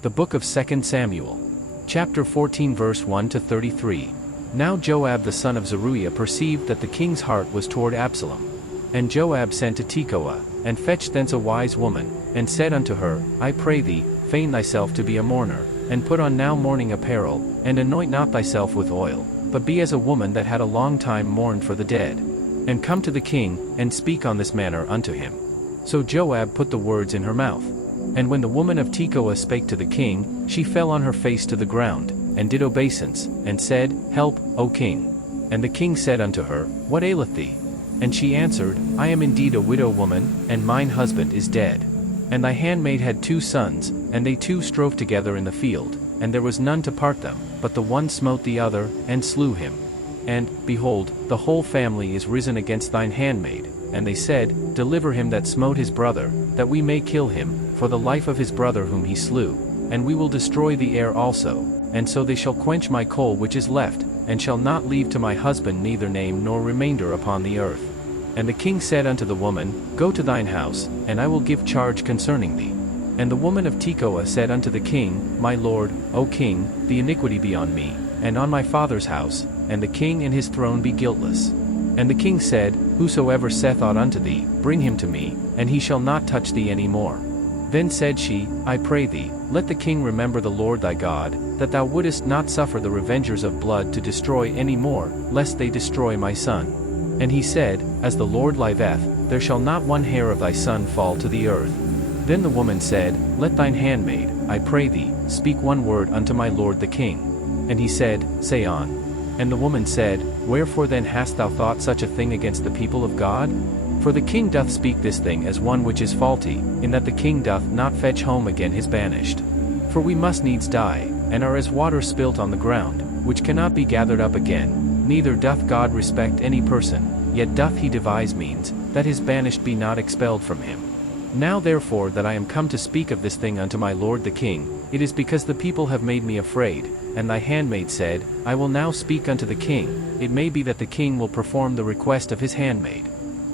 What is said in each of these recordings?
The book of 2 Samuel. Chapter 14 verse 1 to 33. Now Joab the son of Zeruiah perceived that the king's heart was toward Absalom. And Joab sent to Tekoa, and fetched thence a wise woman, and said unto her, I pray thee, feign thyself to be a mourner, and put on now mourning apparel, and anoint not thyself with oil, but be as a woman that had a long time mourned for the dead. And come to the king, and speak on this manner unto him. So Joab put the words in her mouth. And when the woman of Tekoa spake to the king, she fell on her face to the ground, and did obeisance, and said, Help, O king. And the king said unto her, What aileth thee? And she answered, I am indeed a widow woman, and mine husband is dead. And thy handmaid had 2 sons, and they 2 strove together in the field, and there was none to part them, but the one smote the other, and slew him. And, behold, the whole family is risen against thine handmaid. And they said, Deliver him that smote his brother, that we may kill him, for the life of his brother whom he slew. And we will destroy the heir also, and so they shall quench my coal which is left, and shall not leave to my husband neither name nor remainder upon the earth. And the king said unto the woman, Go to thine house, and I will give charge concerning thee. And the woman of Tekoa said unto the king, My lord, O king, the iniquity be on me, and on my father's house, and the king and his throne be guiltless. And the king said, Whosoever saith aught unto thee, bring him to me, and he shall not touch thee any more. Then said she, I pray thee, let the king remember the Lord thy God, that thou wouldest not suffer the revengers of blood to destroy any more, lest they destroy my son. And he said, As the Lord liveth, there shall not one hair of thy son fall to the earth. Then the woman said, Let thine handmaid, I pray thee, speak one word unto my lord the king. And he said, Say on. And the woman said, Wherefore then hast thou thought such a thing against the people of God? For the king doth speak this thing as one which is faulty, in that the king doth not fetch home again his banished. For we must needs die, and are as water spilt on the ground, which cannot be gathered up again, neither doth God respect any person, yet doth he devise means, that his banished be not expelled from him. Now therefore that I am come to speak of this thing unto my lord the king, it is because the people have made me afraid. And thy handmaid said, I will now speak unto the king, it may be that the king will perform the request of his handmaid.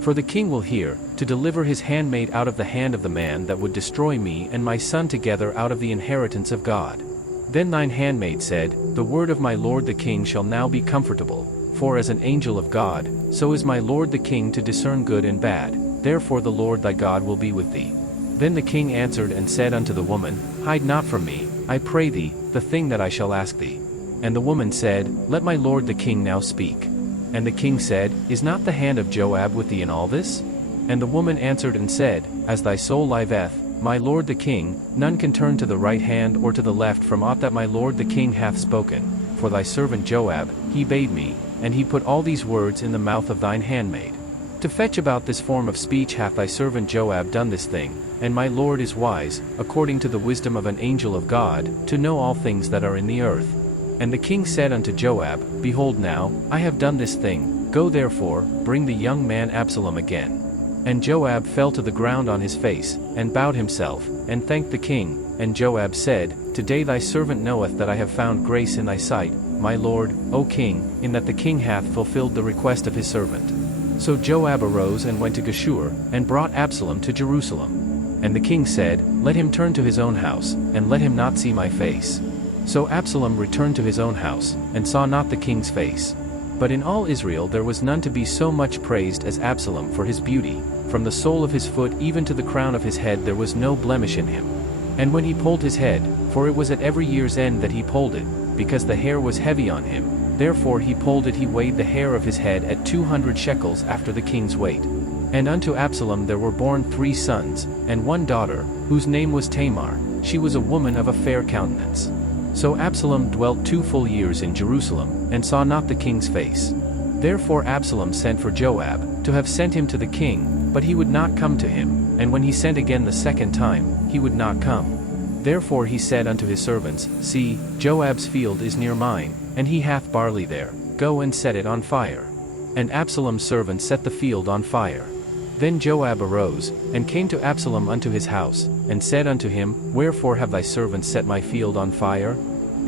For the king will hear, to deliver his handmaid out of the hand of the man that would destroy me and my son together out of the inheritance of God. Then thine handmaid said, The word of my lord the king shall now be comfortable, for as an angel of God, so is my lord the king to discern good and bad, therefore the Lord thy God will be with thee. Then the king answered and said unto the woman, Hide not from me, I pray thee, the thing that I shall ask thee. And the woman said, Let my lord the king now speak. And the king said, Is not the hand of Joab with thee in all this? And the woman answered and said, As thy soul liveth, my lord the king, none can turn to the right hand or to the left from aught that my lord the king hath spoken. For thy servant Joab, he bade me, and he put all these words in the mouth of thine handmaid. To fetch about this form of speech hath thy servant Joab done this thing, and my lord is wise, according to the wisdom of an angel of God, to know all things that are in the earth. And the king said unto Joab, Behold now, I have done this thing, go therefore, bring the young man Absalom again. And Joab fell to the ground on his face, and bowed himself, and thanked the king. And Joab said, Today thy servant knoweth that I have found grace in thy sight, my lord, O king, in that the king hath fulfilled the request of his servant. So Joab arose and went to Geshur, and brought Absalom to Jerusalem. And the king said, Let him turn to his own house, and let him not see my face. So Absalom returned to his own house, and saw not the king's face. But in all Israel there was none to be so much praised as Absalom for his beauty, from the sole of his foot even to the crown of his head there was no blemish in him. And when he polled his head, for it was at every year's end that he polled it, because the hair was heavy on him, therefore he polled it, he weighed the hair of his head at 200 shekels after the king's weight. And unto Absalom there were born 3 sons, and 1 daughter, whose name was Tamar, she was a woman of a fair countenance. So Absalom dwelt 2 full years in Jerusalem, and saw not the king's face. Therefore Absalom sent for Joab, to have sent him to the king, but he would not come to him, and when he sent again the second time, he would not come. Therefore he said unto his servants, See, Joab's field is near mine, and he hath barley there, go and set it on fire. And Absalom's servants set the field on fire. Then Joab arose, and came to Absalom unto his house, and said unto him, Wherefore have thy servants set my field on fire?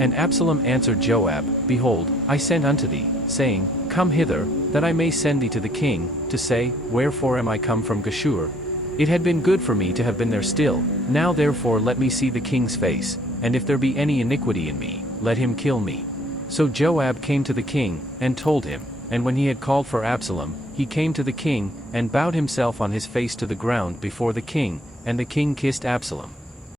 And Absalom answered Joab, Behold, I sent unto thee, saying, Come hither, that I may send thee to the king, to say, Wherefore am I come from Geshur? It had been good for me to have been there still, now therefore let me see the king's face, and if there be any iniquity in me, let him kill me. So Joab came to the king, and told him, and when he had called for Absalom, he came to the king, and bowed himself on his face to the ground before the king, and the king kissed Absalom.